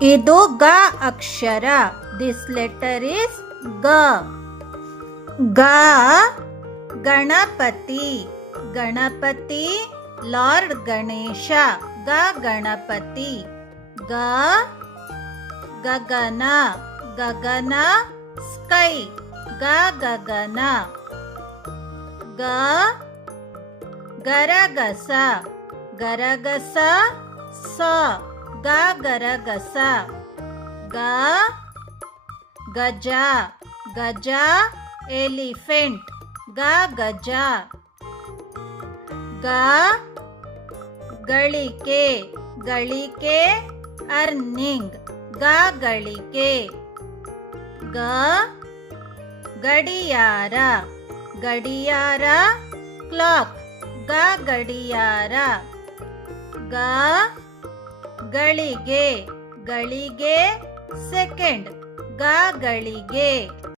ಇದು ಗ ಅಕ್ಷರ. This letter is ಗ. ಗ ಗಣಪತಿ. ಗಣಪತಿ ಲಾರ್ಡ್ ಗಣೇಶ. ಗ ಗಣಪತಿ. ಗ ಗಗನ. ಗಗನ ಸ್ಕೈ. ಗ ಗಗನ. ಗ ಗರಗಸ. ಗರಗಸ ಸ. ಗ ಗರಗಸ. ಗ ಗಜ. ಗಜ ಎಲಿಫೆಂಟ್. ಗ ಗಜ. ಗ ಗಳಿಕೆ. ಗಳಿಕೆ ಅರ್ನಿಂಗ್. ಗ ಗಳಿಕೆ. ಗ ಗಡಿಯಾರ. ಗಡಿಯಾರ ಕ್ಲಾಕ್. ಗ ಗಡಿಯಾರ. ಗ ಗಳಿಗೆ. ಗಳಿಗೆ ಸೆಕೆಂಡ್. ಗ ಗಳಿಗೆ.